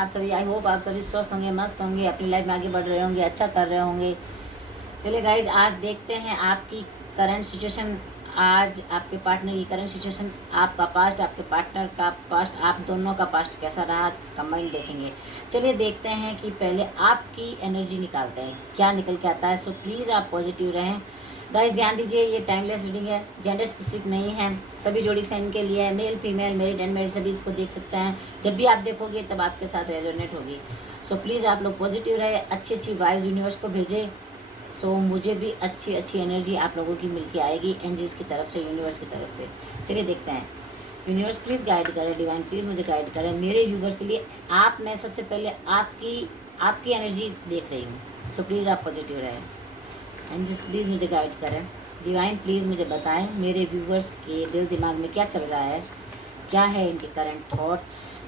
आप सभी? I hope आप सभी स्वस्थ होंगे, मस्त होंगे, अपनी लाइफ में आगे बढ़ रहे होंगे, अच्छा कर रहे होंगे। चलिए गाइज, आज देखते हैं आपकी करंट सिचुएशन। आज आपके पार्टनर की करंट सिचुएशन, आपका पास्ट, आपके पार्टनर का पास्ट, आप दोनों का पास्ट कैसा रहा, कंबाइन देखेंगे। चलिए देखते हैं कि पहले आपकी एनर्जी निकालते हैं, क्या निकल के आता है। सो प्लीज़ आप पॉजिटिव रहें गाइस। ध्यान दीजिए, ये टाइमलेस रीडिंग है, जेंडर स्पेसिफिक नहीं है, सभी जोड़ी साइन के लिए है, मेल फीमेल मेरिड अनमेरिड सभी इसको देख सकते हैं। जब भी आप देखोगे तब आपके साथ रेजोनेट होगी। सो प्लीज़ आप लोग पॉजिटिव रहे, अच्छी अच्छी वाइब्स यूनिवर्स को भेजें। सो मुझे भी अच्छी अच्छी एनर्जी आप लोगों की मिल के आएगी, एंजल्स की तरफ से, यूनिवर्स की तरफ से। चलिए देखते हैं। यूनिवर्स प्लीज़ गाइड करें, डिवाइन प्लीज़ मुझे गाइड करें मेरे व्यूवर्स के लिए। मैं सबसे पहले आपकी एनर्जी देख रही हूँ। सो प्लीज़ आप पॉजिटिव रहें, एंजल्स प्लीज़ मुझे गाइड करें, डिवाइन प्लीज़ मुझे बताएं मेरे व्यूवर्स के दिल दिमाग में क्या चल रहा है, क्या है इनके करंट थॉट्स,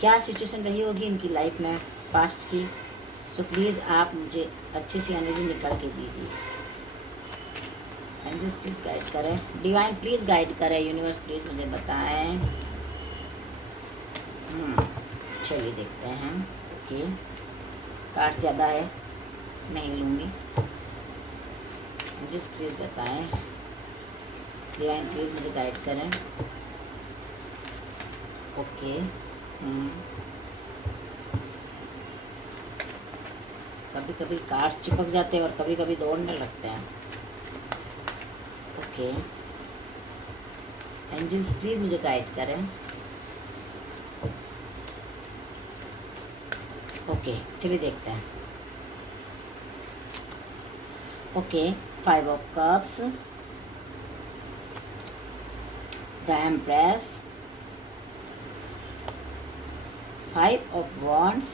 क्या सिचुएशन रही होगी इनकी लाइफ में पास्ट की। सो प्लीज़ आप मुझे अच्छी सी एनर्जी निकाल के दीजिए। एंजल्स प्लीज़ गाइड करें, डिवाइन प्लीज़ गाइड करें, यूनिवर्स प्लीज़ मुझे बताएं। चलिए देखते हैं। ओके, कार्ड ज़्यादा है, नहीं लूँगी। जिस प्लीज़ बताएं, डिवाइन प्लीज़ मुझे गाइड करें। ओके, कभी कभी कार्ड चिपक जाते हैं और कभी कभी दौड़ने लगते हैं। ओके, एंजल्स प्लीज़ मुझे गाइड करें। ओके, चलिए देखते हैं। Okay, 5 of Cups, the Empress, 5 of Wands,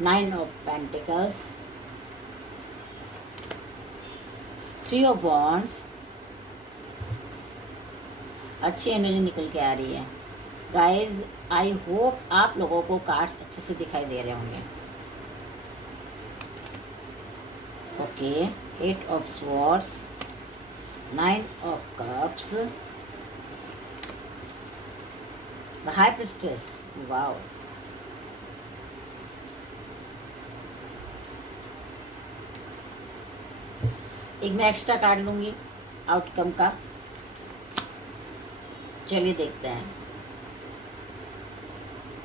9 of Pentacles, 3 of Wands। अच्छी एनर्जी निकल के आ रही है गाइज। आई होप आप लोगों को कार्ड्स अच्छे से दिखाई दे रहे होंगे। Okay, 8 of Swords, 9 of Cups, the High Priestess। Wow, एक मैं एक्स्ट्रा कार्ड लूंगी आउटकम का। चलिए देखते हैं।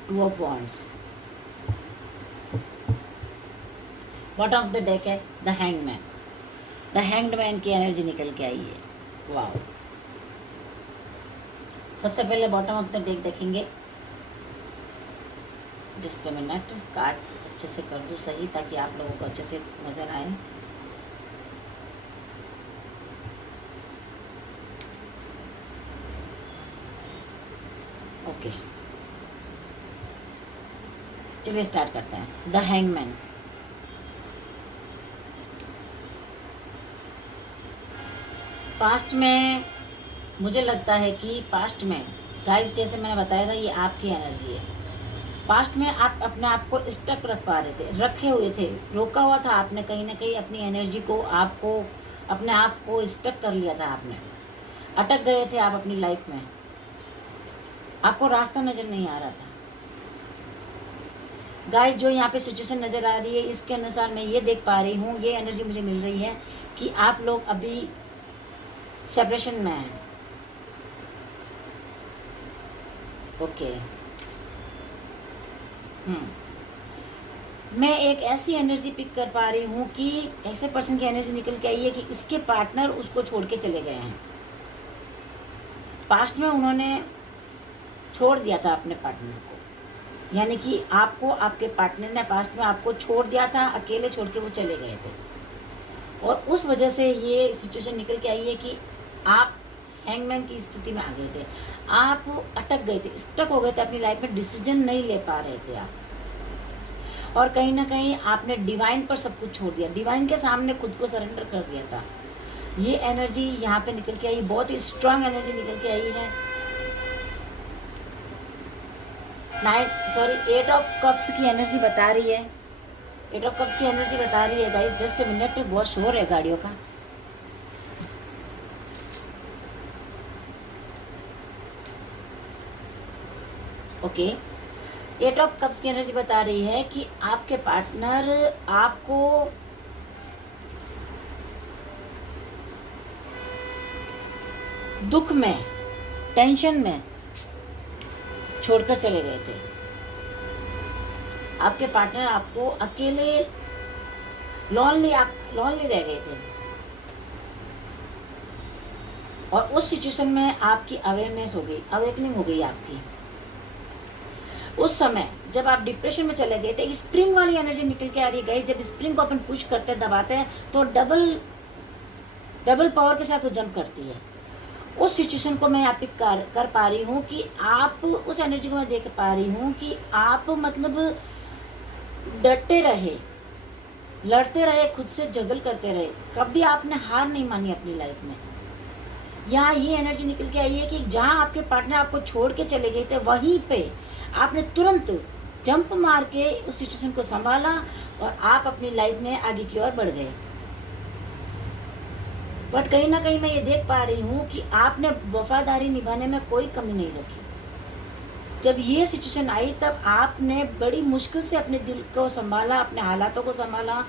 2 of Wands, bottom of the deck है the hangman. The hanged man की एनर्जी निकल के आई है। वाओ, सबसे पहले बॉटम ऑफ द डेक देखेंगे। जस्ट अ मिनट, कार्ड्स अच्छे से कर दूँ सही ताकि आप लोगों को अच्छे से नज़र आए। ओके, चलिए स्टार्ट करते हैं। द हैंगमैन, पास्ट में मुझे लगता है कि पास्ट में गाइस, जैसे मैंने बताया था, ये आपकी एनर्जी है। पास्ट में आप अपने आप को स्टक रख पा रहे थे, रखे हुए थे, रोका हुआ था आपने कहीं ना कहीं अपनी एनर्जी को, आपको अपने आप को स्टक कर लिया था आपने, अटक गए थे आप अपनी लाइफ में, आपको रास्ता नज़र नहीं आ रहा था। गाइस, जो यहाँ पे सिचुएशन नज़र आ रही है इसके अनुसार मैं ये देख पा रही हूँ, ये एनर्जी मुझे मिल रही है कि आप लोग अभी सेपरेशन में हैं। ओके, मैं एक ऐसी एनर्जी पिक कर पा रही हूँ कि ऐसे पर्सन की एनर्जी निकल के आई है कि उसके पार्टनर उसको छोड़ के चले गए हैं। पास्ट में उन्होंने छोड़ दिया था अपने पार्टनर को, यानी कि आपको आपके पार्टनर ने पास्ट में आपको छोड़ दिया था, अकेले छोड़ के वो चले गए थे, और उस वजह से ये सिचुएशन निकल के आई है कि आप हैंगमैन की स्थिति में आ गए थे, आप अटक गए थे, स्टक हो गए थे अपनी लाइफ में, डिसीजन नहीं ले पा रहे थे आप, और कहीं ना कहीं आपने डिवाइन पर सब कुछ छोड़ दिया, डिवाइन के सामने खुद को सरेंडर कर दिया था। ये एनर्जी यहाँ पे निकल के आई, बहुत ही स्ट्रांग एनर्जी निकल के आई है। 8 ऑफ कप्स की एनर्जी बता रही है, 8 ऑफ कप्स की एनर्जी बता रही है गाइस। जस्ट अ मिनट, बहुत शोर है गाड़ियों का। ओके, एट ऑफ कप्स की एनर्जी बता रही है कि आपके पार्टनर आपको दुख में, टेंशन में छोड़कर चले गए थे। आपके पार्टनर आपको अकेले लॉनली रह गए थे, और उस सिचुएशन में आपकी अवेयरनेस हो गई, अवेकनिंग हो गई आपकी। उस समय जब आप डिप्रेशन में चले गए थे, स्प्रिंग वाली एनर्जी निकल के आ रही गई। जब स्प्रिंग को अपन पुश करते हैं, दबाते हैं, तो डबल पावर के साथ वो जंप करती है। उस सिचुएशन को मैं यहाँ पे कर पा रही हूँ कि आप उस एनर्जी को मैं देख पा रही हूँ कि आप मतलब डटे रहे, लड़ते रहे, खुद से जगल करते रहे, कभी आपने हार नहीं मानी अपनी लाइफ में। यहाँ ये एनर्जी निकल के आई है कि जहाँ आपके पार्टनर आपको छोड़ के चले गए थे, वहीं पे आपने तुरंत जंप मार के उस सिचुएशन को संभाला और आप अपनी लाइफ में आगे की ओर बढ़ गए। बट कहीं ना कहीं मैं ये देख पा रही हूँ कि आपने वफादारी निभाने में कोई कमी नहीं रखी। जब ये सिचुएशन आई तब आपने बड़ी मुश्किल से अपने दिल को संभाला, अपने हालातों को संभाला,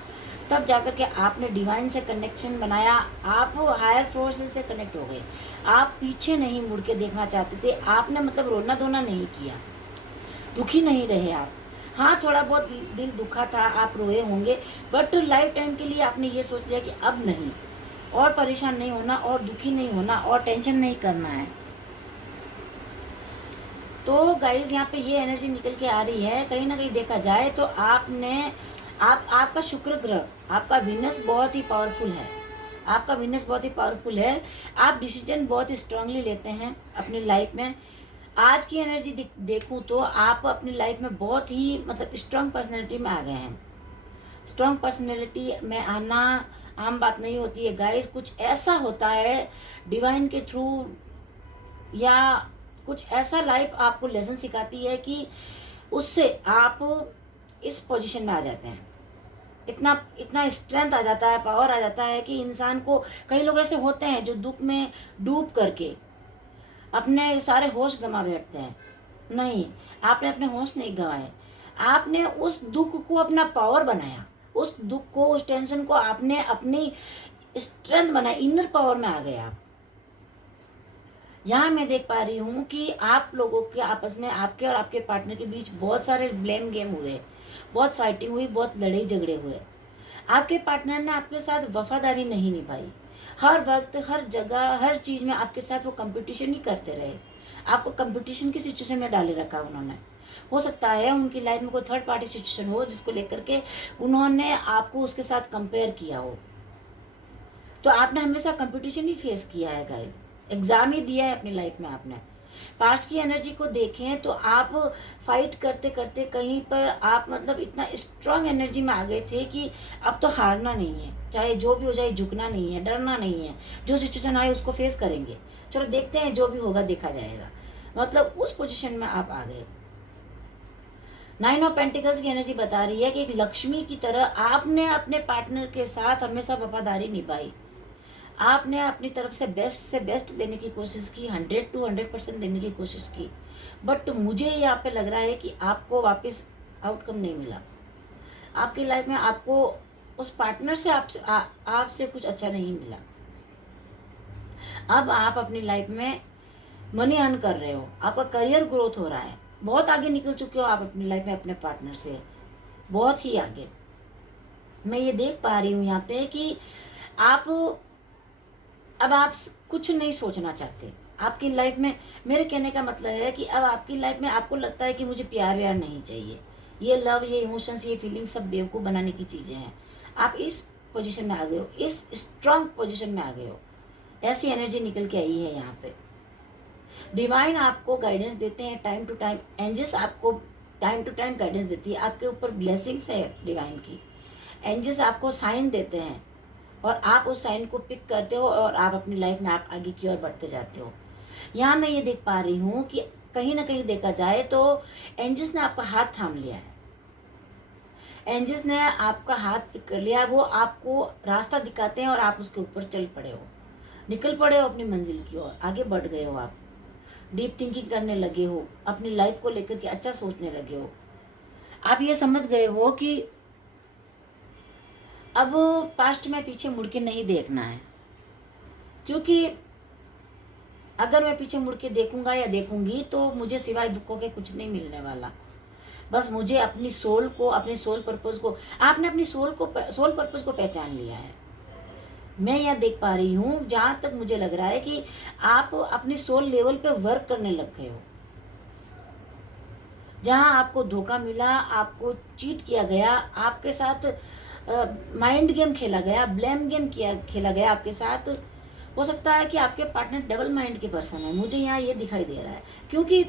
तब जाकर के आपने डिवाइन से कनेक्शन बनाया, आप हायर फोर्सेस से कनेक्ट हो गए। आप पीछे नहीं मुड़ के देखना चाहते थे, आपने मतलब रोना धोना नहीं किया, दुखी नहीं रहे आप। हाँ, थोड़ा बहुत दिल दुखा था, आप रोए होंगे, बट लाइफ टाइम के लिए आपने ये सोच लिया कि अब नहीं, और परेशान नहीं होना, और दुखी नहीं होना, और टेंशन नहीं करना है। तो गाइज यहाँ पे ये एनर्जी निकल के आ रही है। कहीं ना कहीं देखा जाए तो आपका शुक्र ग्रह, आपका वीनस बहुत ही पावरफुल है, आपका वीनस बहुत ही पावरफुल है। आप डिसीजन बहुत ही स्ट्रांगली लेते हैं अपनी लाइफ में। आज की एनर्जी देखूं तो आप अपनी लाइफ में बहुत ही मतलब स्ट्रांग पर्सनैलिटी में आ गए हैं। स्ट्रांग पर्सनैलिटी में आना आम बात नहीं होती है गाइस। कुछ ऐसा होता है डिवाइन के थ्रू, या कुछ ऐसा लाइफ आपको लेसन सिखाती है कि उससे आप इस पोजीशन में आ जाते हैं। इतना स्ट्रेंथ आ जाता है, पावर आ जाता है कि इंसान को, कई लोग ऐसे होते हैं जो दुख में डूब करके अपने सारे होश गंवा बैठते हैं। नहीं, आपने अपने होश नहीं गंवाए, आपने उस दुख को अपना पावर बनाया, उस दुख को, उस टेंशन को आपने अपनी स्ट्रेंथ बनाई, इनर पावर में आ गए आप। यहाँ मैं देख पा रही हूँ कि आप लोगों के आपस में, आपके और आपके पार्टनर के बीच बहुत सारे ब्लेम गेम हुए, बहुत फाइटिंग हुई, बहुत लड़ाई झगड़े हुए। आपके पार्टनर ने आपके साथ वफादारी नहीं निभाई, हर वक्त, हर जगह, हर चीज़ में आपके साथ वो कंपटीशन ही करते रहे। आपको कंपटीशन की सिचुएशन में डाले रखा उन्होंने। हो सकता है उनकी लाइफ में कोई थर्ड पार्टी सिचुएशन हो जिसको लेकर के उन्होंने आपको उसके साथ कंपेयर किया हो। तो आपने हमेशा कंपटीशन ही फेस किया है गाइस, एग्जाम ही दिया है अपनी लाइफ में आपने। पास्ट की एनर्जी को देखें तो आप फाइट करते करते कहीं पर आप मतलब इतना स्ट्रांग एनर्जी में आ गए थे कि अब तो हारना नहीं है, चाहे जो भी हो जाए, झुकना नहीं है, डरना नहीं है, जो सिचुएशन आए उसको फेस करेंगे, चलो देखते हैं, जो भी होगा देखा जाएगा। मतलब उस पोजीशन में आप आ गए। 9 ऑफ पेंटिकल्स की एनर्जी बता रही है कि एक लक्ष्मी की तरह आपने अपने पार्टनर के साथ हमेशा वफादारी निभाई। आपने अपनी तरफ से बेस्ट देने की कोशिश की, 100 to 100% देने की कोशिश की। बट मुझे यहाँ पे लग रहा है कि आपको वापस आउटकम नहीं मिला। आपकी लाइफ में आपको उस पार्टनर से आपसे कुछ अच्छा नहीं मिला। अब आप अपनी लाइफ में मनी अर्न कर रहे हो, आपका करियर ग्रोथ हो रहा है, बहुत आगे निकल चुके हो आप अपनी लाइफ में अपने पार्टनर से, बहुत ही आगे। मैं ये देख पा रही हूँ यहाँ पे कि अब आप कुछ नहीं सोचना चाहते आपकी लाइफ में। मेरे कहने का मतलब है कि अब आपकी लाइफ में आपको लगता है कि मुझे प्यार व्यार नहीं चाहिए, ये लव, ये इमोशंस, ये फीलिंग सब बेवकूफ़ बनाने की चीज़ें हैं। आप इस पोजीशन में आ गए हो, इस स्ट्रांग पोजीशन में आ गए हो। ऐसी एनर्जी निकल के आई है यहाँ पे। डिवाइन आपको गाइडेंस देते हैं टाइम टू टाइम, एंजल्स आपको टाइम टू टाइम गाइडेंस देती है, आपके ऊपर ब्लेसिंग्स है डिवाइन की। एंजल्स आपको साइन देते हैं और आप उस साइन को पिक करते हो और आप अपनी लाइफ में आप आगे की ओर बढ़ते जाते हो। यहाँ मैं ये देख पा रही हूँ कि कहीं ना कहीं देखा जाए तो एंजल्स ने आपका हाथ थाम लिया है, एंजल्स ने आपका हाथ पिक कर लिया, वो आपको रास्ता दिखाते हैं और आप उसके ऊपर चल पड़े हो, निकल पड़े हो अपनी मंजिल की ओर, आगे बढ़ गए हो आप। डीप थिंकिंग करने लगे हो, अपनी लाइफ को लेकर के अच्छा सोचने लगे हो। आप ये समझ गए हो कि अब पास्ट में पीछे मुड़ के नहीं देखना है, क्योंकि अगर मैं पीछे मुड़ के देखूंगा या देखूंगी तो मुझे सिवाय दुखों के कुछ नहीं मिलने वाला। बस मुझे अपनी सोल को, अपने सोल पर्पस को, आपने अपनी सोल पर्पस को पहचान लिया है। मैं यह देख पा रही हूँ, जहाँ तक मुझे लग रहा है कि आप अपनी सोल लेवल पे वर्क करने लग गए हो। जहाँ आपको धोखा मिला, आपको चीट किया गया, आपके साथ माइंड गेम खेला गया, ब्लेम गेम खेला गया आपके साथ। हो सकता है कि आपके पार्टनर डबल माइंड के पर्सन है, मुझे यहाँ ये दिखाई दे रहा है, क्योंकि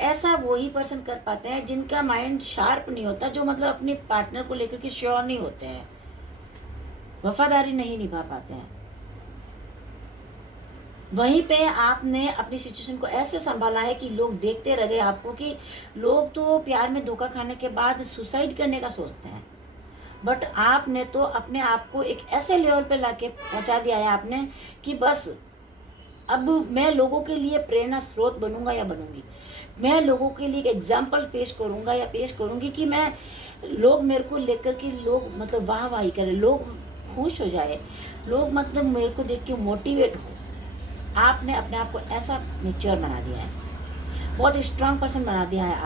ऐसा वही पर्सन कर पाते हैं जिनका माइंड शार्प नहीं होता, जो मतलब अपने पार्टनर को लेकर के श्योर नहीं होते हैं, वफादारी नहीं निभा पाते हैं। वहीं पे आपने अपनी सिचुएशन को ऐसे संभाला है कि लोग देखते रह गए आपको, कि लोग तो प्यार में धोखा खाने के बाद सुसाइड करने का सोचते हैं, बट आपने तो अपने आप को एक ऐसे लेवल पे लाके पहुंचा दिया है आपने कि बस अब मैं लोगों के लिए प्रेरणा स्रोत बनूंगा या बनूंगी, मैं लोगों के लिए एक एग्जाम्पल पेश करूंगा या पेश करूंगी, कि मैं लोग मेरे को लेकर के लोग मतलब वाहवाही करें, लोग खुश हो जाए, लोग मतलब मेरे को देख के मोटिवेट हो। आपने अपने आप को ऐसा मेच्योर बना दिया है, बहुत स्ट्रांग पर्सन बना दिया है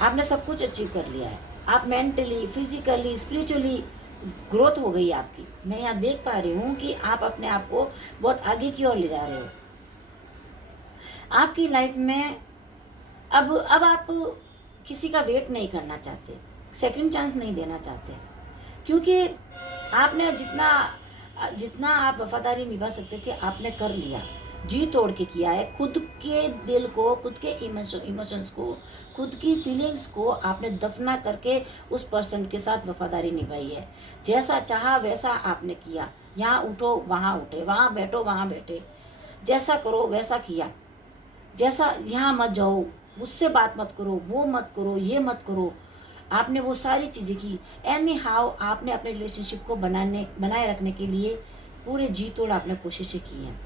आपने सब कुछ अचीव कर लिया है। आप मेंटली, फिजिकली, स्पिरिचुअली ग्रोथ हो गई आपकी। मैं यहाँ देख पा रही हूँ कि आप अपने आप को बहुत आगे की ओर ले जा रहे हो। आपकी लाइफ में अब आप किसी का वेट नहीं करना चाहते, सेकंड चांस नहीं देना चाहते, क्योंकि आपने जितना आप वफादारी निभा सकते थे आपने कर लिया, जी तोड़ के किया है। खुद के दिल को, खुद के इमोशंस को, खुद की फीलिंग्स को आपने दफना करके उस पर्सन के साथ वफादारी निभाई है। जैसा चाहा वैसा आपने किया, यहाँ उठो वहाँ उठे, वहाँ बैठो वहाँ बैठे, जैसा करो वैसा किया, जैसा यहाँ मत जाओ, उससे बात मत करो, वो मत करो, ये मत करो, आपने वो सारी चीज़ें की। एनी हाउ आपने अपने रिलेशनशिप को बनाए रखने के लिए पूरे जी तोड़ आपने कोशिशें की हैं।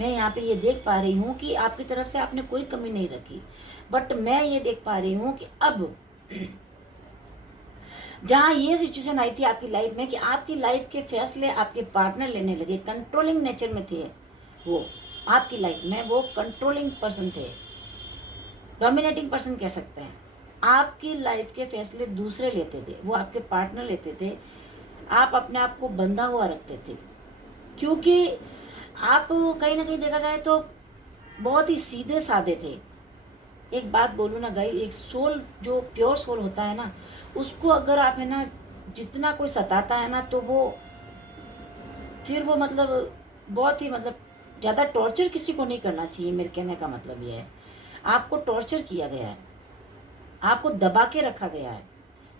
मैं यहाँ पे ये देख पा रही हूँ कि आपकी तरफ से आपने कोई कमी नहीं रखी, बट मैं ये देख पा रही हूँ कि अब जहाँ ये सिचुएशन आई थी आपकी लाइफ में कि आपकी लाइफ के फैसले आपके पार्टनर लेने लगे, कंट्रोलिंग नेचर में थे वो, आपकी लाइफ में वो कंट्रोलिंग पर्सन थे, डोमिनेटिंग पर्सन कह सकते हैं। आपकी लाइफ के फैसले दूसरे लेते थे, वो आपके पार्टनर लेते थे, आप अपने आप को बंधा हुआ रखते थे, क्योंकि आप कहीं ना कहीं देखा जाए तो बहुत ही सीधे साधे थे। एक बात बोलूँ ना गाइस, एक सोल जो प्योर सोल होता है ना, उसको अगर आप है ना जितना कोई सताता है ना, तो वो फिर वो मतलब बहुत ही मतलब ज़्यादा टॉर्चर किसी को नहीं करना चाहिए। मेरे कहने का मतलब ये है, आपको टॉर्चर किया गया है, आपको दबा के रखा गया है,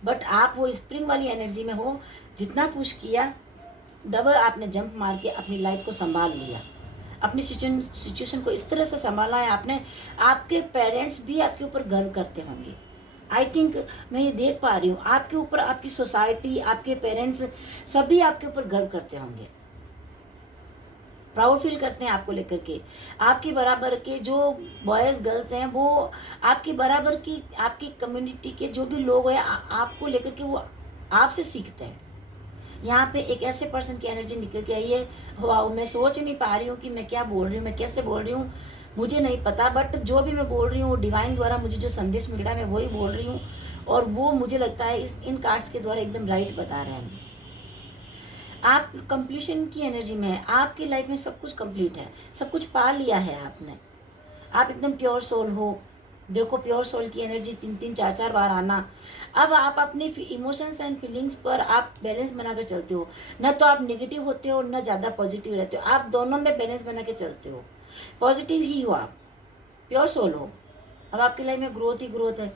बट आप वो स्प्रिंग वाली एनर्जी में हो। जितना पुश किया डबल आपने जंप मार के अपनी लाइफ को संभाल लिया, अपनी सिचुएशन को इस तरह से संभाला है आपने। आपके पेरेंट्स भी आपके ऊपर गर्व करते होंगे, आई थिंक मैं ये देख पा रही हूँ, आपके ऊपर आपकी सोसाइटी, आपके पेरेंट्स सभी आपके ऊपर गर्व करते होंगे, प्राउड फील करते हैं आपको लेकर के। आपकी बराबर के जो बॉयज़ गर्ल्स हैं वो आपकी बराबर की, आपकी कम्युनिटी के जो भी लोग हैं आपको लेकर के वो आपसे सीखते हैं। यहाँ पे एक ऐसे पर्सन की एनर्जी निकल के आई है, वाह, मैं सोच नहीं पा रही हूँ कि मैं क्या बोल रही हूँ, मैं कैसे बोल रही हूँ, मुझे नहीं पता, बट जो भी मैं बोल रही हूँ डिवाइन द्वारा मुझे जो संदेश मिल रहा है मैं वही बोल रही हूँ, और वो मुझे लगता है इन कार्ड्स के द्वारा एकदम राइट बता रहे हैं। आप कंप्लीशन की एनर्जी में है, आपकी लाइफ में सब कुछ कंप्लीट है, सब कुछ पा लिया है आपने, आप एकदम प्योर सोल हो। देखो प्योर सोल की एनर्जी 3-3 4-4 बार आना। अब आप अपनी इमोशंस एंड फीलिंग्स पर आप बैलेंस बनाकर चलते हो, न तो आप नेगेटिव होते हो न ज़्यादा पॉजिटिव रहते हो, आप दोनों में बैलेंस बना के चलते हो, पॉजिटिव ही हो, आप प्योर सोल हो। अब आपकी लाइफ में ग्रोथ ही ग्रोथ है।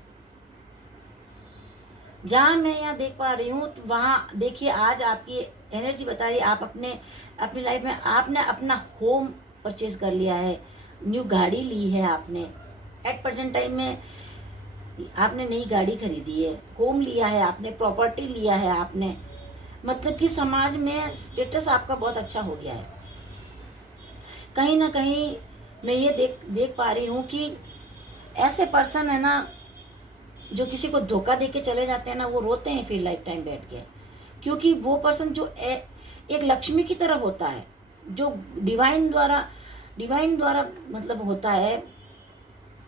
जहाँ मैं यहाँ देख पा रही हूँ वहाँ देखिए, आज आपकी एनर्जी बता रही है आप अपनी लाइफ में आपने अपना होम परचेज कर लिया है, न्यू गाड़ी ली है आपने, एट प्रेजेंट टाइम में आपने नई गाड़ी खरीदी है, होम लिया है आपने, प्रॉपर्टी लिया है आपने, मतलब कि समाज में स्टेटस आपका बहुत अच्छा हो गया है। कहीं ना कहीं मैं ये देख पा रही हूँ कि ऐसे पर्सन है ना जो किसी को धोखा दे के चले जाते हैं ना, वो रोते हैं फिर लाइफ टाइम बैठ के, क्योंकि वो पर्सन जो एक लक्ष्मी की तरह होता है, जो डिवाइन द्वारा मतलब होता है,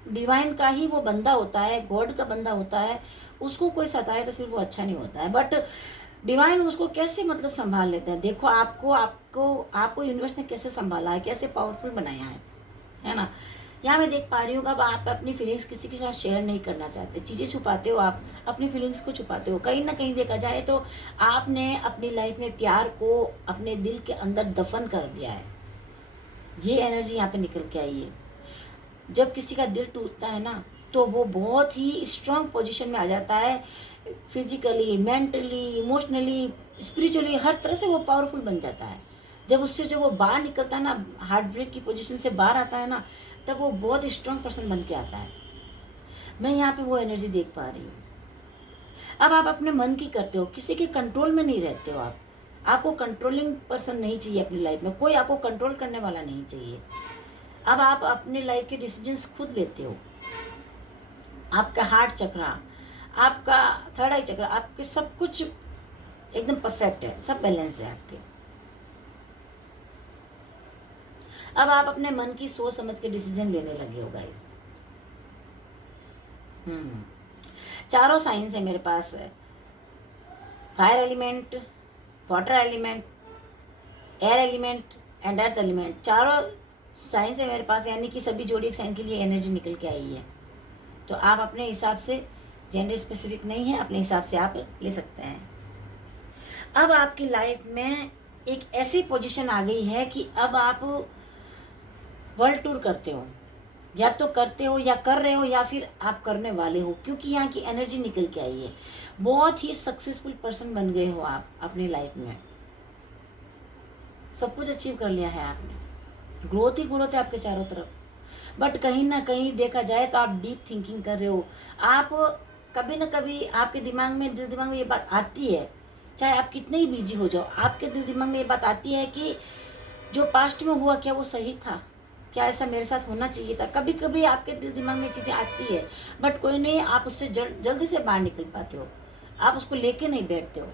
डिवाइन का ही वो बंदा होता है, गॉड का बंदा होता है, उसको कोई सताए तो फिर वो अच्छा नहीं होता है। बट डिवाइन उसको कैसे मतलब संभाल लेते हैं। देखो आपको यूनिवर्स ने कैसे संभाला है, कैसे पावरफुल बनाया है ना। यहाँ मैं देख पा रही हूँ कि अब आप अपनी फीलिंग्स किसी के साथ शेयर नहीं करना चाहते, चीज़ें छुपाते हो, आप अपनी फीलिंग्स को छुपाते हो। कहीं ना कहीं देखा जाए तो आपने अपनी लाइफ में प्यार को अपने दिल के अंदर दफन कर दिया है। ये एनर्जी यहाँ पे निकल के आई है। जब किसी का दिल टूटता है ना तो वो बहुत ही स्ट्रांग पोजीशन में आ जाता है, फिजिकली, मेंटली, इमोशनली, स्पिरिचुअली, हर तरह से वो पावरफुल बन जाता है। जब वो बाहर निकलता है ना, हार्ट ब्रेक की पोजीशन से बाहर आता है ना, तब वो बहुत स्ट्रांग पर्सन बन के आता है। मैं यहाँ पे वो एनर्जी देख पा रही हूँ। अब आप अपने मन की करते हो, किसी के कंट्रोल में नहीं रहते हो। आपको कंट्रोलिंग पर्सन नहीं चाहिए अपनी लाइफ में, कोई आपको कंट्रोल करने वाला नहीं चाहिए। अब आप अपनी लाइफ के डिसीजंस खुद लेते हो। आपका हार्ट चक्रा, आपका थर्ड आई चक्र, आपके सब कुछ एकदम परफेक्ट है, सब बैलेंस है आपके। अब आप अपने मन की सोच समझ के डिसीजन लेने लगे हो गाइस। चारों साइंस है मेरे पास है, fire element, water element, air element and earth element. चारों साइंस है मेरे पास, यानी कि सभी जोडिएक साइन के लिए एनर्जी निकल के आई है। तो आप अपने हिसाब से, जेंडर स्पेसिफिक नहीं है, अपने हिसाब से आप ले सकते हैं। अब आपकी लाइफ में एक ऐसी पोजीशन आ गई है कि अब आप वर्ल्ड टूर करते हो, या तो करते हो या कर रहे हो, या फिर आप करने वाले हो, क्योंकि यहाँ की एनर्जी निकल के आई है। बहुत ही सक्सेसफुल पर्सन बन गए हो आप अपनी लाइफ में, सब कुछ अचीव कर लिया है आपने, ग्रोथ ही ग्रोथ है आपके चारों तरफ। बट कहीं ना कहीं देखा जाए तो आप डीप थिंकिंग कर रहे हो। आप कभी ना कभी आपके दिमाग में, दिल दिमाग में ये बात आती है, चाहे आप कितने ही बिजी हो जाओ, आपके दिल दिमाग में ये बात आती है कि जो पास्ट में हुआ क्या वो सही था, क्या ऐसा मेरे साथ होना चाहिए था। कभी कभी आपके दिल दिमाग में चीज़ें आती है, बट कोई नहीं, आप उससे जल्दी से बाहर निकल पाते हो, आप उसको लेके नहीं बैठते हो।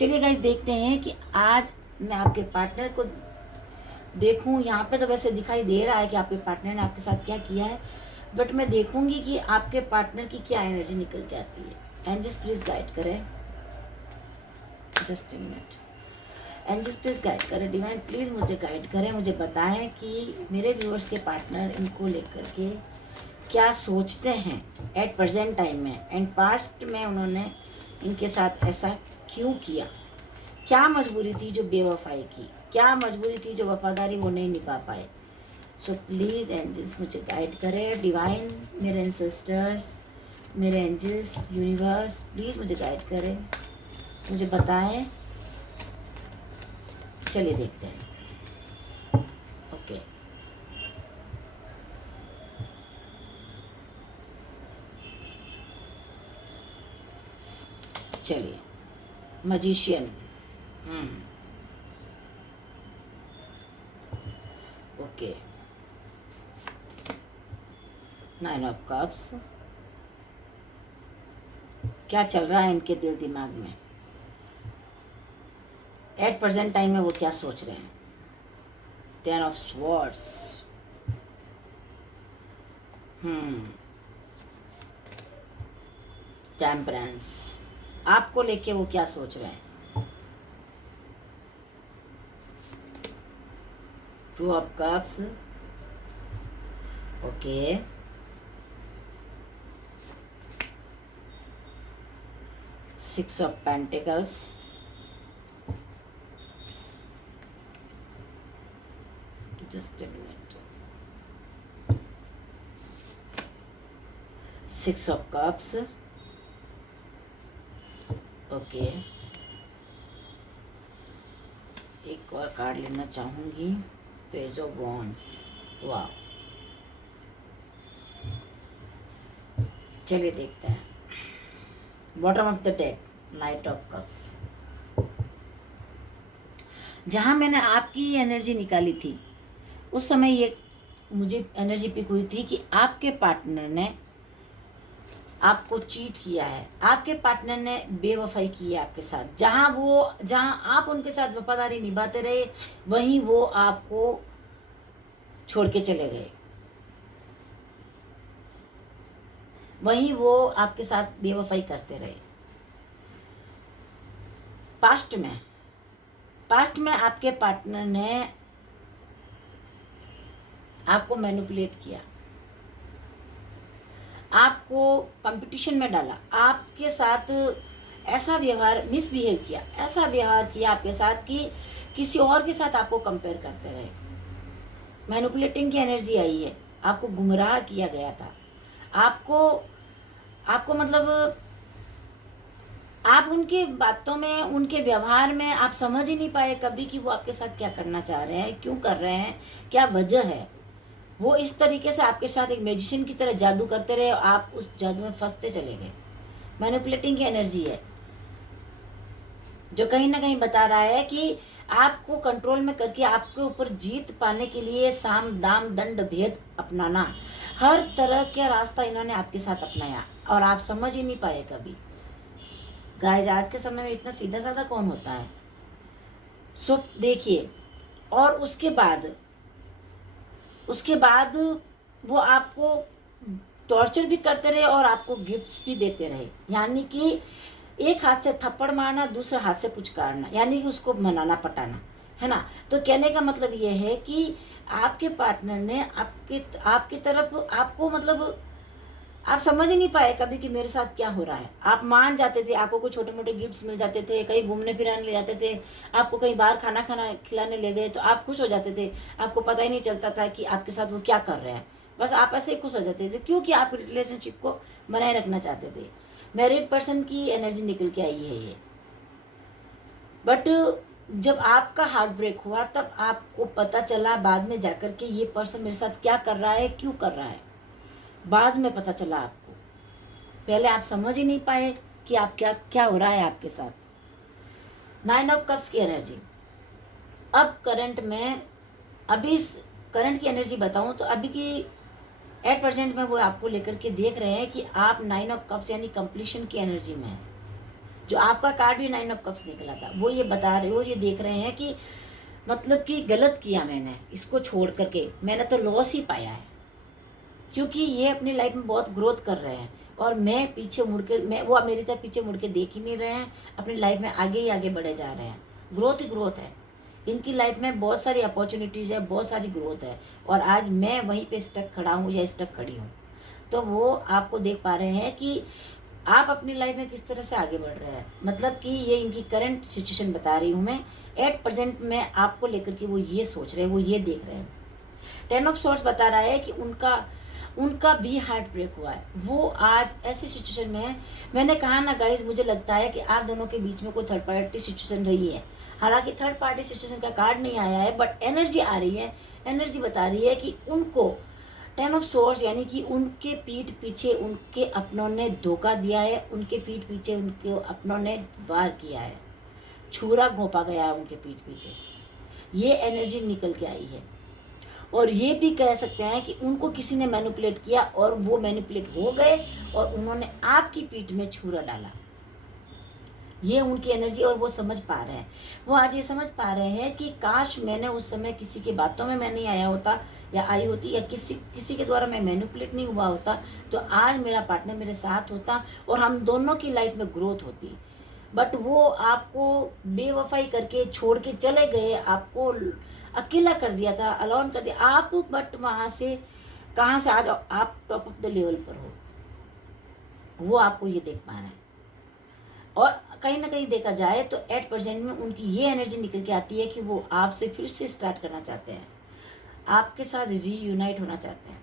चलिए गाइस, देखते हैं कि आज मैं आपके पार्टनर को देखूं। यहाँ पे तो वैसे दिखाई दे रहा है कि आपके पार्टनर ने आपके साथ क्या किया है, बट मैं देखूंगी कि आपके पार्टनर की क्या एनर्जी निकल के आती है। एंजल्स प्लीज गाइड करें, just a minute. Angels please guide करें, डिवाइन प्लीज मुझे गाइड करें, मुझे बताएं कि मेरे व्यूअर्स के पार्टनर इनको लेकर के क्या सोचते हैं एट प्रेजेंट टाइम में, एंड पास्ट में उन्होंने इनके साथ ऐसा क्यों किया। क्या मजबूरी थी जो बेवफाई की, क्या मजबूरी थी जो वफादारी वो नहीं निभा पाए। सो प्लीज़ एंजल्स मुझे गाइड करें, डिवाइन, मेरे एंसेस्टर्स, मेरे एंजल्स, यूनिवर्स प्लीज़ मुझे गाइड करें, मुझे बताएं। चलिए देखते हैं। ओके, चलिए, मैजिशियन, ओके, 9 ऑफ कप्स। क्या चल रहा है इनके दिल दिमाग में एट प्रेजेंट टाइम में, वो क्या सोच रहे हैं। 10 ऑफ स्वॉर्ड्स, टेम्परेंस, आपको लेके वो क्या सोच रहे हैं। 2 of cups, okay, 6 of pentacles, just a minute, 6 of cups, okay. एक और कार्ड लेना चाहूंगी, पेज ऑफ वॉन्ड्स, वाह। चलिए देखते हैं। Bottom of the deck, night of cups. जहां मैंने आपकी एनर्जी निकाली थी, उस समय ये मुझे एनर्जी पिक हुई थी कि आपके पार्टनर ने आपको चीट किया है, आपके पार्टनर ने बेवफाई की है आपके साथ। जहां आप उनके साथ वफादारी निभाते रहे, वहीं वो आपको छोड़ के चले गए, वहीं वो आपके साथ बेवफाई करते रहे। पास्ट में आपके पार्टनर ने आपको मैनिपुलेट किया, आपको कंपटीशन में डाला, आपके साथ ऐसा व्यवहार, मिसबिहेव किया, ऐसा व्यवहार किया आपके साथ कि किसी और के साथ आपको कंपेयर करते रहे। मैनिपुलेटिंग की एनर्जी आई है, आपको गुमराह किया गया था, आपको मतलब आप उनके बातों में, उनके व्यवहार में आप समझ ही नहीं पाए कभी कि वो आपके साथ क्या करना चाह रहे हैं, क्यों कर रहे हैं, क्या वजह है। वो इस तरीके से आपके साथ एक मैजिशियन की तरह जादू करते रहे और आप उस जादू में फंसते चले गए। मैनिपुलेटिंग की एनर्जी है जो कहीं ना कहीं बता रहा है कि आपको कंट्रोल में करके आपके ऊपर जीत पाने के लिए साम दाम दंड भेद अपनाना, हर तरह का रास्ता इन्होंने आपके साथ अपनाया और आप समझ ही नहीं पाए कभी। गाइस, आज के समय में इतना सीधा साधा कौन होता है। सो देखिए, और उसके बाद वो आपको टॉर्चर भी करते रहे और आपको गिफ्ट्स भी देते रहे, यानी कि एक हाथ से थप्पड़ मारना, दूसरे हाथ से पुचकारना, यानी कि उसको मनाना पटाना, है ना। तो कहने का मतलब ये है कि आपके पार्टनर ने आपकी तरफ आपको मतलब आप समझ ही नहीं पाए कभी कि मेरे साथ क्या हो रहा है। आप मान जाते थे, आपको कोई छोटे मोटे गिफ्ट्स मिल जाते थे, कहीं घूमने फिराने ले जाते थे, आपको कहीं बाहर खाना खिलाने ले गए तो आप खुश हो जाते थे। आपको पता ही नहीं चलता था कि आपके साथ वो क्या कर रहे हैं, बस आप ऐसे ही खुश हो जाते थे, क्योंकि आप रिलेशनशिप को बनाए रखना चाहते थे। मैरिड पर्सन की एनर्जी निकल के आई है ये। बट जब आपका हार्ट ब्रेक हुआ तब आपको पता चला बाद में जाकर के ये पर्सन मेरे साथ क्या कर रहा है, क्यों कर रहा है, बाद में पता चला आपको। पहले आप समझ ही नहीं पाए कि आप क्या हो रहा है आपके साथ। 9 ऑफ कप्स की एनर्जी। अब करंट की एनर्जी बताऊं तो अभी की एट परसेंट में वो आपको लेकर के देख रहे हैं कि आप 9 ऑफ कप्स यानी कंप्लीशन की एनर्जी में है। जो आपका कार्ड भी 9 ऑफ कप्स निकला था, वो ये बता रहे हो, ये देख रहे हैं कि मतलब कि गलत किया मैंने, इसको छोड़ करके मैंने तो लॉस ही पाया है, क्योंकि ये अपनी लाइफ में बहुत ग्रोथ कर रहे हैं और मैं पीछे मुड़ के वो मेरी तरफ पीछे मुड़ के देख ही नहीं रहे हैं, अपनी लाइफ में आगे ही आगे बढ़े जा रहे हैं। ग्रोथ ही ग्रोथ है इनकी लाइफ में, बहुत सारी अपॉर्चुनिटीज़ है, बहुत सारी ग्रोथ है, और आज मैं वहीं पे स्टक खड़ा हूँ या स्टक खड़ी हूँ। तो वो आपको देख पा रहे हैं कि आप अपनी लाइफ में किस तरह से आगे बढ़ रहे हैं। मतलब कि ये इनकी करंट सिचुएशन बता रही हूँ मैं। 8% में आपको लेकर के वो ये सोच रहे हैं, वो ये देख रहे हैं। 10 ऑफ सोर्स बता रहा है कि उनका भी हार्ट ब्रेक हुआ है। वो आज ऐसी सिचुएशन में है, मैंने कहा ना गाइस, मुझे लगता है कि आप दोनों के बीच में कोई थर्ड पार्टी सिचुएशन रही है। हालांकि थर्ड पार्टी सिचुएशन का कार्ड नहीं आया है, बट एनर्जी आ रही है। एनर्जी बता रही है कि उनको 10 ऑफ सोर्स यानी कि उनके पीठ पीछे उनके अपनों ने धोखा दिया है, उनके पीठ पीछे उनके अपनों ने वार किया है, छुरा घोंपा गया है उनके पीठ पीछे। ये एनर्जी निकल के आई है। और ये भी कह सकते हैं कि उनको किसी ने मैनिपुलेट किया और वो मैनिपुलेट हो गए और उन्होंने आपकी पीठ में छुरा डाला। ये उनकी एनर्जी, और वो समझ पा रहे हैं। वो आज ये समझ पा रहे हैं कि काश मैंने उस समय किसी की बातों में मैं नहीं आया होता या आई होती, या किसी के द्वारा मैं मैनिपुलेट नहीं हुआ होता, तो आज मेरा पार्टनर मेरे साथ होता और हम दोनों की लाइफ में ग्रोथ होती। बट वो आपको बेवफाई करके छोड़ के चले गए, आपको अकेला कर दिया था, अलोन कर दिया आप। बट वहाँ से कहाँ से आज आप टॉप ऑफ द लेवल पर हो, वो आपको ये देख पा रहे हैं। और कहीं ना कहीं देखा जाए तो 8% में उनकी ये एनर्जी निकल के आती है कि वो आपसे फिर से स्टार्ट करना चाहते हैं, आपके साथ रीयूनाइट होना चाहते हैं।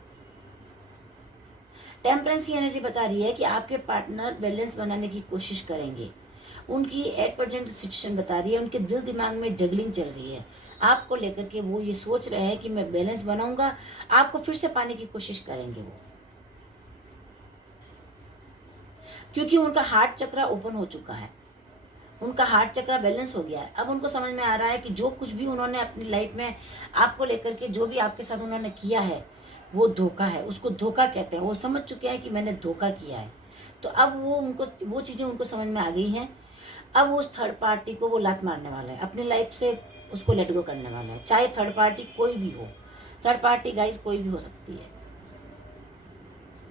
टेम्परेंस की एनर्जी बता रही है कि आपके पार्टनर बैलेंस बनाने की कोशिश करेंगे। उनकी 8% सिचुएशन बता रही है, उनके दिल दिमाग में जगलिंग चल रही है आपको लेकर के। वो ये सोच रहे हैं कि मैं बैलेंस बनाऊंगा, आपको फिर से पाने की कोशिश करेंगे वो, क्योंकि उनका हार्ट चक्र ओपन हो चुका है। उनका हार्ट चक्र बैलेंस हो गया है। अब उनको समझ में आ रहा है कि जो कुछ भी उन्होंने अपनी लाइफ में आपको लेकर के जो भी आपके साथ उन्होंने किया है वो धोखा है, उसको धोखा कहते हैं। वो समझ चुके हैं कि मैंने धोखा किया है। तो अब वो चीज़ें उनको समझ में आ गई हैं। अब वो उस थर्ड पार्टी को वो लात मारने वाला है, अपनी लाइफ से उसको लेट गो करने वाला है, चाहे थर्ड पार्टी कोई भी हो। थर्ड पार्टी गाइज कोई भी हो सकती है,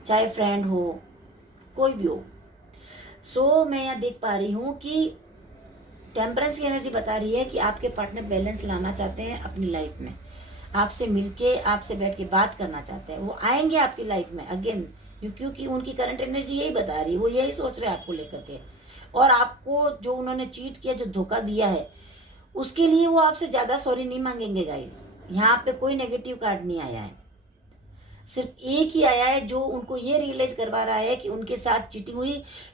चाहे फ्रेंड हो, कोई भी हो। सो मैं यहाँ देख पा रही हूँ कि टेम्परेंस की एनर्जी बता रही है कि आपके पार्टनर बैलेंस लाना चाहते हैं अपनी लाइफ में, आपसे मिलके आपसे बैठ के बात करना चाहते हैं। वो आएंगे आपकी लाइफ में अगेन, क्योंकि उनकी करंट एनर्जी यही बता रही है, वो यही सोच रहे हैं आपको लेकर के। और आपको जो उन्होंने चीट किया, जो धोखा दिया है, उसके लिए वो आपसे ज़्यादा सॉरी नहीं मांगेंगे गाइज। यहाँ पे कोई नेगेटिव कार्ड नहीं आया है, सिर्फ एक ही आया है जो उनको ये रियलाइज करवा रहा है कि उनके साथ चीटिंग हुई,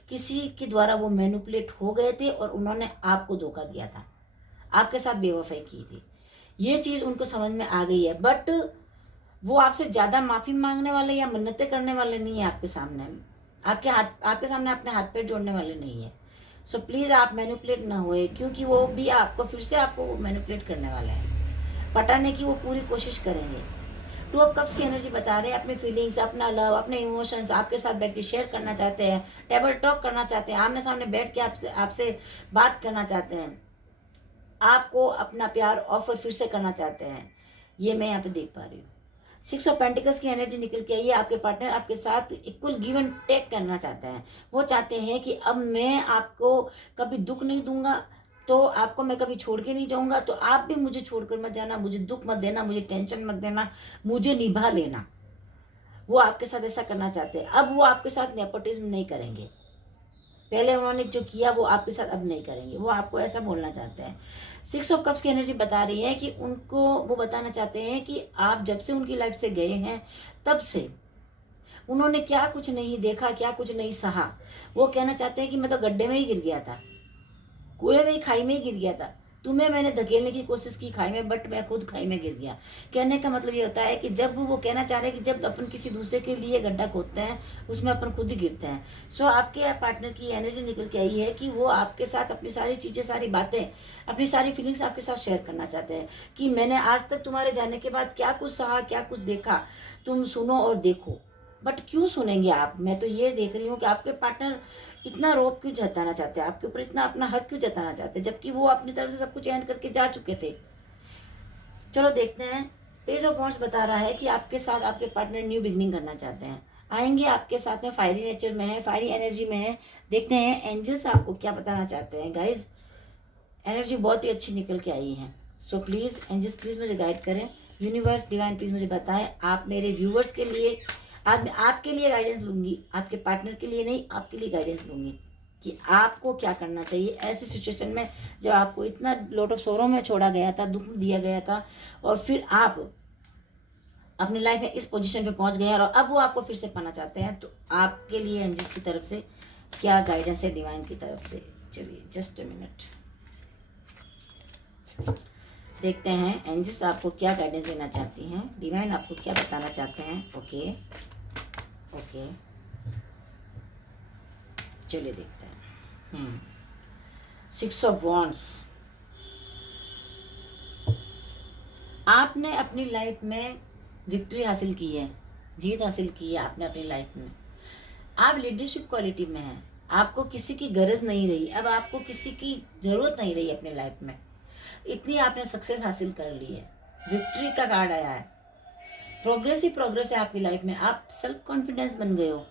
किसी के द्वारा वो मैनिपुलेट हो गए थे और उन्होंने आपको धोखा दिया था, आपके साथ बेवफाई की थी। ये चीज़ उनको समझ में आ गई है। बट वो आपसे ज़्यादा माफ़ी मांगने वाले या मन्नतें करने वाले नहीं है आपके सामने, आपके सामने अपने हाथ पैर जोड़ने वाले नहीं है। सो प्लीज़ आप मैनिपुलेट ना होए, क्योंकि वो भी आपको फिर से आपको मैनिपुलेट करने वाला है, पटाने की वो पूरी कोशिश करेंगे। टू ऑफ कप्स की एनर्जी बता रहे हैं अपने फीलिंग्स, अपना लव, अपने इमोशंस आपके साथ बैठ के शेयर करना चाहते हैं, टेबल टॉक करना चाहते हैं, आमने सामने बैठ के आपसे बात करना चाहते हैं, आपको अपना प्यार ऑफर फिर से करना चाहते हैं। ये मैं यहाँ पे देख पा रही हूँ। 6 ऑफ पेंटिकल्स की एनर्जी निकल के आई है। आपके पार्टनर आपके साथ इक्वल गिव एंड टेक करना चाहते हैं। वो चाहते हैं कि अब मैं आपको कभी दुख नहीं दूंगा, तो आपको मैं कभी छोड़ के नहीं जाऊंगा, तो आप भी मुझे छोड़कर मत जाना, मुझे दुख मत देना, मुझे टेंशन मत देना, मुझे निभा लेना। वो आपके साथ ऐसा करना चाहते हैं। अब वो आपके साथ नेपोटिज्म नहीं करेंगे, पहले उन्होंने जो किया वो आपके साथ अब नहीं करेंगे, वो आपको ऐसा बोलना चाहते हैं। 6 ऑफ कप्स की एनर्जी बता रही है कि उनको वो बताना चाहते हैं कि आप जब से उनकी लाइफ से गए हैं तब से उन्होंने क्या कुछ नहीं देखा, क्या कुछ नहीं सहा। वो कहना चाहते हैं कि मैं तो गड्ढे में ही गिर गया था, कुएं में, खाई में ही गिर गया था, तुम्हें मैंने धकेलने की कोशिश की खाई में, बट मैं खुद खाई में गिर गया। कहने का मतलब ये होता है कि जब वो कहना चाह रहे हैं कि जब अपन किसी दूसरे के लिए गड्ढा खोदते हैं उसमें अपन खुद ही गिरते हैं। सो आपके पार्टनर की एनर्जी निकल के आई है कि वो आपके साथ अपनी सारी चीज़ें, सारी बातें, अपनी सारी फीलिंग्स आपके साथ शेयर करना चाहते हैं कि मैंने आज तक तुम्हारे जाने के बाद क्या कुछ सहा, क्या कुछ देखा, तुम सुनो और देखो। बट क्यों सुनेंगे आप? मैं तो ये देख रही हूँ कि आपके पार्टनर इतना रोब क्यों जताना चाहते हैं, आपके ऊपर इतना अपना हक क्यों जताना चाहते हैं, जबकि वो अपनी तरफ से सब कुछ एंड करके जा चुके थे। चलो देखते हैं। पेज ऑफ वॉन्ड्स बता रहा है कि आपके साथ आपके पार्टनर न्यू बिगनिंग करना चाहते हैं, आएंगे आपके साथ में, फायरी नेचर में है, फायरी एनर्जी में है। देखते हैं एंजल्स आपको क्या बताना चाहते हैं। गाइज एनर्जी बहुत ही अच्छी निकल के आई है। सो प्लीज़ एंजल्स, प्लीज़ मुझे गाइड करें। यूनिवर्स डिवाइन, प्लीज़ मुझे बताएं। आप मेरे व्यूवर्स के लिए, आज मैं आपके लिए गाइडेंस लूंगी, आपके पार्टनर के लिए नहीं, आपके लिए गाइडेंस लूंगी कि आपको क्या करना चाहिए ऐसी सिचुएशन में जब आपको इतना लॉट ऑफ सोरो में छोड़ा गया था, दुख दिया गया था, और फिर आप अपनी लाइफ में इस पोजीशन पे पहुंच गए और अब वो आपको फिर से पाना चाहते हैं। तो आपके लिए एंजल्स की तरफ से क्या गाइडेंस है, डिवाइन की तरफ से। चलिए जस्ट अ मिनट, देखते हैं एंजल्स आपको क्या गाइडेंस देना चाहती हैं, डिवाइन आपको क्या बताना चाहते हैं। ओके ओके, चलिए देखते हैं। 6 ऑफ वॉन्ड्स, आपने अपनी लाइफ में विक्ट्री हासिल की है, जीत हासिल की है आपने अपनी लाइफ में। आप लीडरशिप क्वालिटी में हैं, आपको किसी की गरज नहीं रही, अब आपको किसी की ज़रूरत नहीं रही अपनी लाइफ में, इतनी आपने सक्सेस हासिल कर ली है। विक्ट्री का कार्ड आया है, प्रोग्रेस ही प्रोग्रेस है आपकी लाइफ में, आप सेल्फ कॉन्फिडेंस बन गए हो।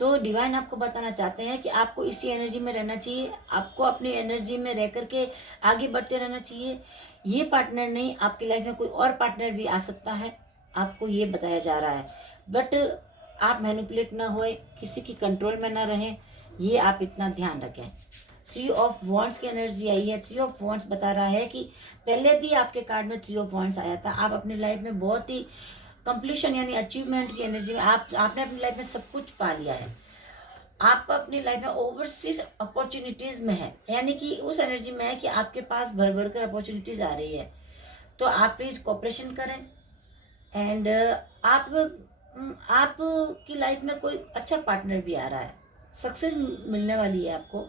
तो डिवाइन आपको बताना चाहते हैं कि आपको इसी एनर्जी में रहना चाहिए, आपको अपनी एनर्जी में रह करके आगे बढ़ते रहना चाहिए। ये पार्टनर नहीं, आपकी लाइफ में कोई और पार्टनर भी आ सकता है, आपको ये बताया जा रहा है। बट आप मैनिपुलेट ना होए, किसी की कंट्रोल में ना रहें, ये आप इतना ध्यान रखें। 3 ऑफ वॉन्ड्स की एनर्जी आई है। 3 ऑफ वॉन्ड्स बता रहा है कि पहले भी आपके कार्ड में 3 ऑफ वॉन्ड्स आया था। आप अपनी लाइफ में बहुत ही कंप्लीशन यानी अचीवमेंट की एनर्जी में आपने अपनी लाइफ में सब कुछ पा लिया है। आप अपनी लाइफ में ओवरसीज अपॉर्चुनिटीज़ में है, यानी कि उस एनर्जी में है कि आपके पास भर भर कर अपॉर्चुनिटीज़ आ रही है। तो आप प्लीज़ कोऑपरेशन करें। एंड आपकी लाइफ में कोई अच्छा पार्टनर भी आ रहा है, सक्सेस मिलने वाली है आपको।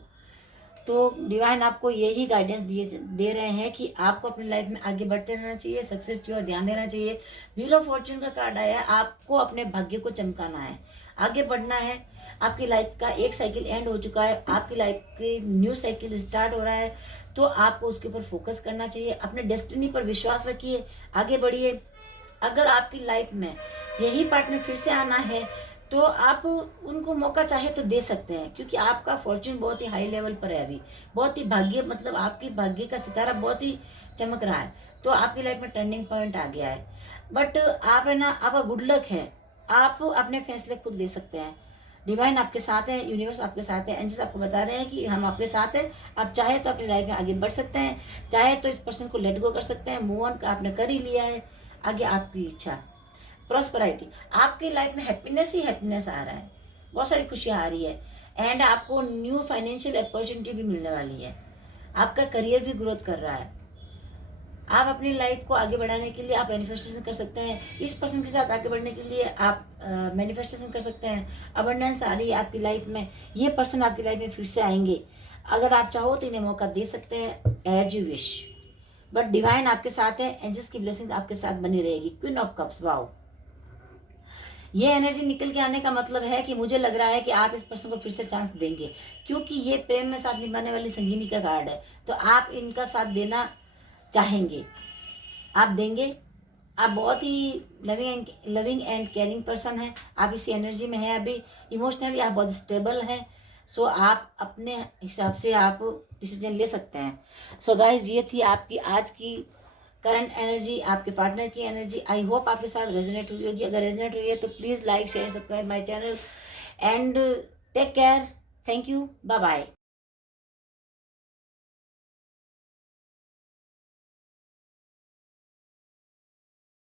तो डिवाइन आपको यही गाइडेंस दे रहे हैं कि आपको अपनी लाइफ में आगे बढ़ते रहना चाहिए, सक्सेस की ओर ध्यान देना चाहिए। व्हील ऑफ फॉर्च्यून का कार्ड आया है, आपको अपने भाग्य को चमकाना है, आगे बढ़ना है। आपकी लाइफ का एक साइकिल एंड हो चुका है, आपकी लाइफ की न्यू साइकिल स्टार्ट हो रहा है, तो आपको उसके ऊपर फोकस करना चाहिए। अपने डेस्टिनी पर विश्वास रखिए, आगे बढ़िए। अगर आपकी लाइफ में यही पार्टनर फिर से आना है तो आप उनको मौका चाहे तो दे सकते हैं, क्योंकि आपका फॉर्च्यून बहुत ही हाई लेवल पर है अभी, बहुत ही भाग्य, मतलब आपकी भाग्य का सितारा बहुत ही चमक रहा है, तो आपकी लाइफ में टर्निंग पॉइंट आ गया है। बट आप है ना, आपका गुड लक है, आप अपने फैसले खुद ले सकते हैं। डिवाइन आपके साथ है, यूनिवर्स आपके साथ है, एंजल्स आपको बता रहे हैं कि हम आपके साथ हैं। आप चाहे तो अपनी लाइफ में आगे बढ़ सकते हैं, चाहे तो इस पर्सन को लेट गो कर सकते हैं, मूव ऑन आपने कर ही लिया है, आगे आपकी इच्छा। प्रॉस्पेरिटी, आपकी लाइफ में हैप्पीनेस ही हैप्पीनेस आ रहा है, बहुत सारी खुशियाँ आ रही है, एंड आपको न्यू फाइनेंशियल अपॉर्चुनिटी भी मिलने वाली है, आपका करियर भी ग्रोथ कर रहा है। आप अपनी लाइफ को आगे बढ़ाने के लिए आप मैनिफेस्टेशन कर सकते हैं, इस पर्सन के साथ आगे बढ़ने के लिए आप मैनिफेस्टेशन कर सकते हैं। अबंडेंस आ रही है आपकी लाइफ में, ये पर्सन आपकी लाइफ में फिर से आएंगे। अगर आप चाहो तो इन्हें मौका दे सकते हैं, as you wish. But divine आपके साथ है, एंजल्स की ब्लेसिंग आपके साथ बनी रहेगी। क्वीन ऑफ कप्स, वाओ, ये एनर्जी निकल के आने का मतलब है कि मुझे लग रहा है कि आप इस पर्सन को फिर से चांस देंगे, क्योंकि ये प्रेम में साथ निभाने वाली संगीनी का कार्ड है, तो आप इनका साथ देना चाहेंगे, आप देंगे। आप बहुत ही लविंग एंड केयरिंग पर्सन हैं, आप इसी एनर्जी में हैं अभी। इमोशनली आप बहुत स्टेबल हैं, सो आप अपने हिसाब से आप डिसीजन ले सकते हैं। सो गाइज, ये थी आपकी आज की करंट एनर्जी, आपके पार्टनर की एनर्जी। आई होप आपके साथ रेजोनेट हुई होगी। अगर रेजोनेट हुई है तो please like share subscribe my channel and take care. Thank you, bye bye.